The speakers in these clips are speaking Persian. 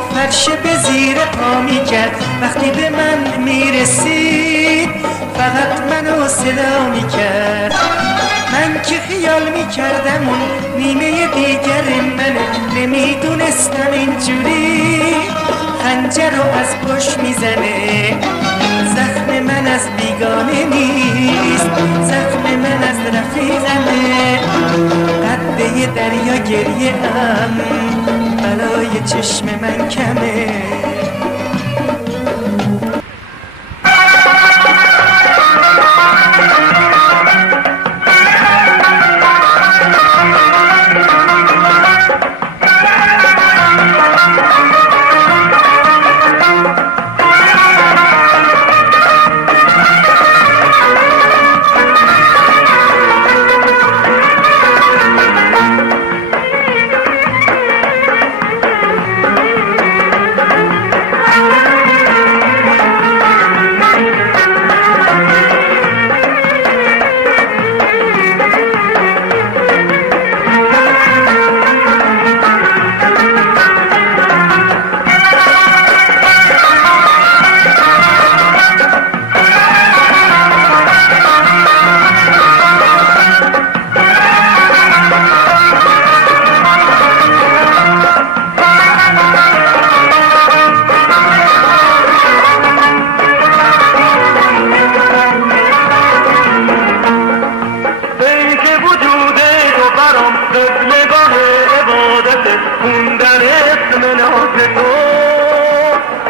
فرش به زیر پا میکرد، وقتی به من میرسید فقط منو صدا میکرد. من که خیال میکردم اون نیمه دیگر منه، نمیدونستم اینجوری خنجر رو از پشت میزنه. زخم من از بیگانه نیست، زخم من از رفیقمه. قده دریا گریه هم بلای چشم من کمه.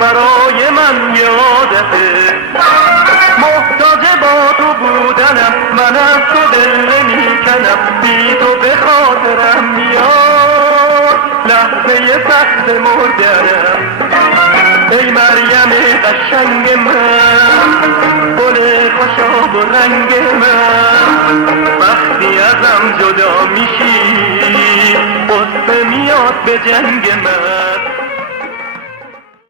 برای من یادته، محتاج با تو بودنم، من از تو دل نمیکنم، بی تو به خاطرم میاد لحظه سخت مردنم. ای مریم قشنگ من، گل خوشاب و رنگ من، وقتی ازم جدا میشی غصه میاد به جنگ من.